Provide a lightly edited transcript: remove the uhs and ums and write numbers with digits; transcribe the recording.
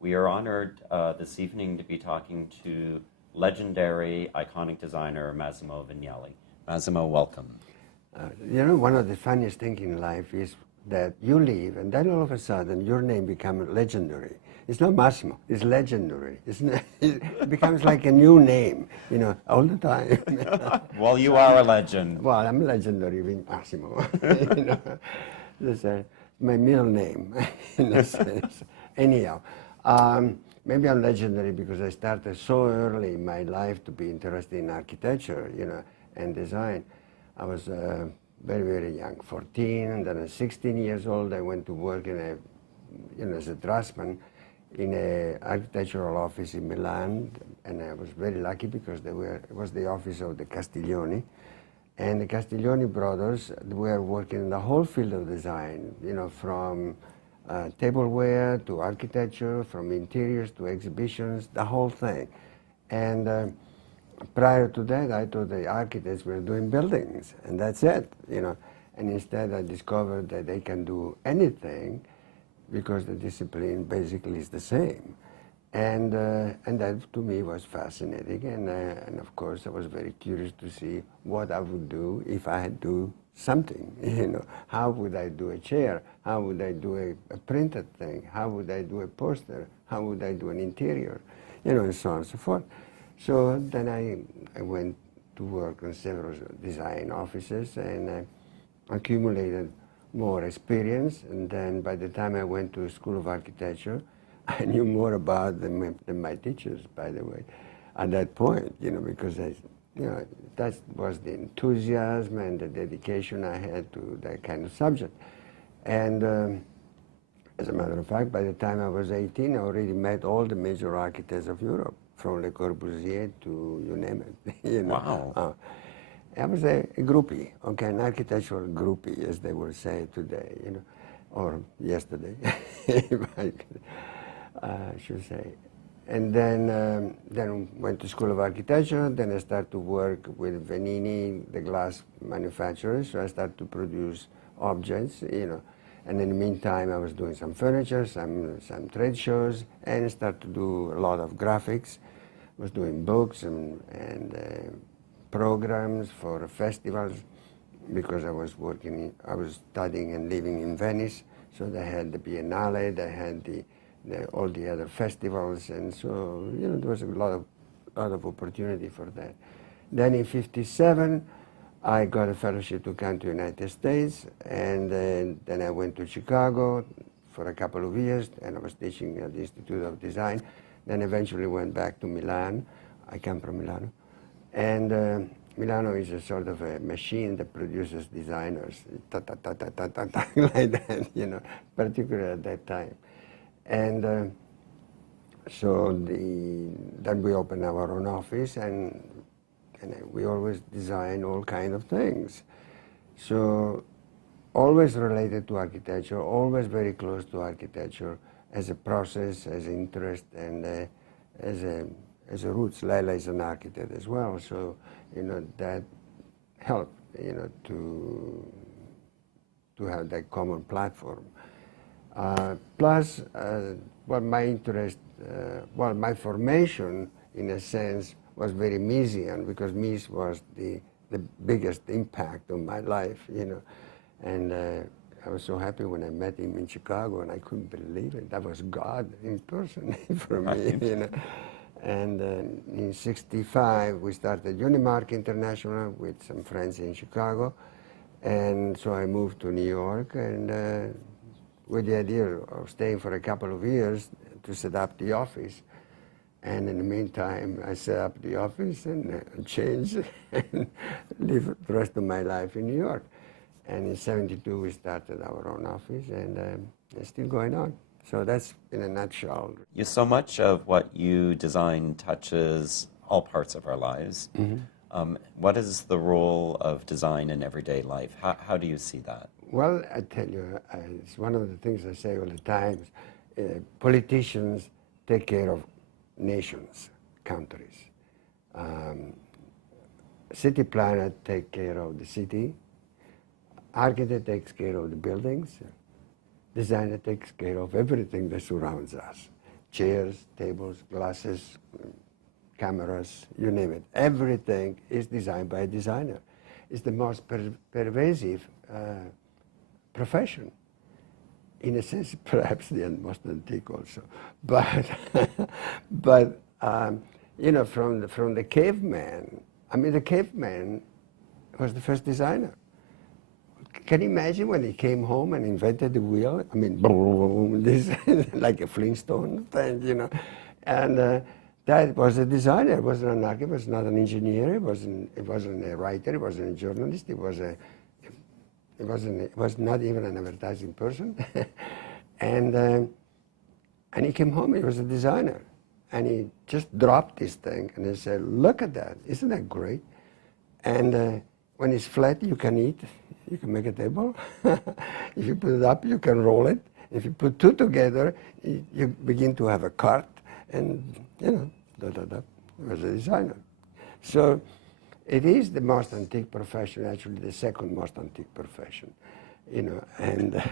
We are honored this evening to be talking to legendary, iconic designer Massimo Vignelli. Massimo, welcome. One of the funniest things in life is that you leave and then all of a sudden your name becomes legendary. It's not Massimo, it's legendary. It becomes like a new name, all the time. Well, you are a legend. Well, I'm legendary with Massimo. That's my middle name, in a sense. Anyhow, maybe I'm legendary because I started so early in my life to be interested in architecture, and design. I was very, very young, 14, and then at 16 years old, I went to work as a draftsman in an architectural office in Milan, and I was very lucky because it was the office of the Castiglioni, and the Castiglioni brothers were working in the whole field of design, from tableware to architecture, from interiors to exhibitions, the whole thing. And prior to that, I thought the architects were doing buildings, and that's it, And instead, I discovered that they can do anything because the discipline basically is the same. And that, to me, was fascinating. And of course, I was very curious to see what I would do if I had to do something, How would I do a chair? How would I do a printed thing? How would I do a poster? How would I do an interior? And so on and so forth. So then I went to work in several design offices and accumulated more experience. And then by the time I went to School of Architecture, I knew more about them than my teachers, by the way, at that point, because that was the enthusiasm and the dedication I had to that kind of subject. And as a matter of fact, by the time I was 18, I already met all the major architects of Europe, from Le Corbusier to you name it. Wow. I was a groupie, an architectural groupie, as they will say today, or yesterday, if I should say. And then went to School of Architecture. Then I started to work with Venini, the glass manufacturer. So I started to produce objects, And in the meantime, I was doing some furniture, some trade shows, and I started to do a lot of graphics. I was doing books and programs for festivals because I was studying and living in Venice. So they had the Biennale, they had all the other festivals, and so there was a lot of opportunity for that. Then in '57, I got a fellowship to come to the United States, and then I went to Chicago for a couple of years, and I was teaching at the Institute of Design. Then eventually went back to Milan. I come from Milano, and Milano is a sort of a machine that produces designers, like that, particularly at that time. And so then we opened our own office, and we always design all kinds of things. So always related to architecture, always very close to architecture as a process, as interest, and as a roots. Leila is an architect as well, so that helped to have that common platform. Plus, my interest, my formation, in a sense, was very Miesian, because Mies was the biggest impact on my life, And I was so happy when I met him in Chicago, and I couldn't believe it. That was God in person for me, And in '65, we started Unimark International with some friends in Chicago. And so I moved to New York, and with the idea of staying for a couple of years to set up the office. And in the meantime, I set up the office and changed and lived the rest of my life in New York. And in '72, we started our own office, and it's still going on. So that's in a nutshell. So much of what you design touches all parts of our lives. Mm-hmm. What is the role of design in everyday life? How do you see that? Well, I tell you, it's one of the things I say all the time. Politicians take care of nations, countries. City planner take care of the city. Architect takes care of the buildings. Designer takes care of everything that surrounds us. chairs, tables, glasses, cameras, you name it. Everything is designed by a designer. It's the most pervasive profession. In a sense, perhaps the most antique also. But, but you know, from the caveman, I mean, the caveman was the first designer. Can you imagine when he came home and invented the wheel? I mean, boom, this like a Flintstone thing, you know. And that was a designer. It wasn't an architect. It was not an engineer. It wasn't a writer. It wasn't a journalist. It was not even an advertising person. And he came home. He was a designer, and he just dropped this thing and he said, "Look at that! Isn't that great?" And when it's flat, you can eat. You can make a table. If you put it up, you can roll it. If you put two together, you begin to have a cart, and you know, He was a designer. So it is the most antique profession, actually the second most antique profession, you know, and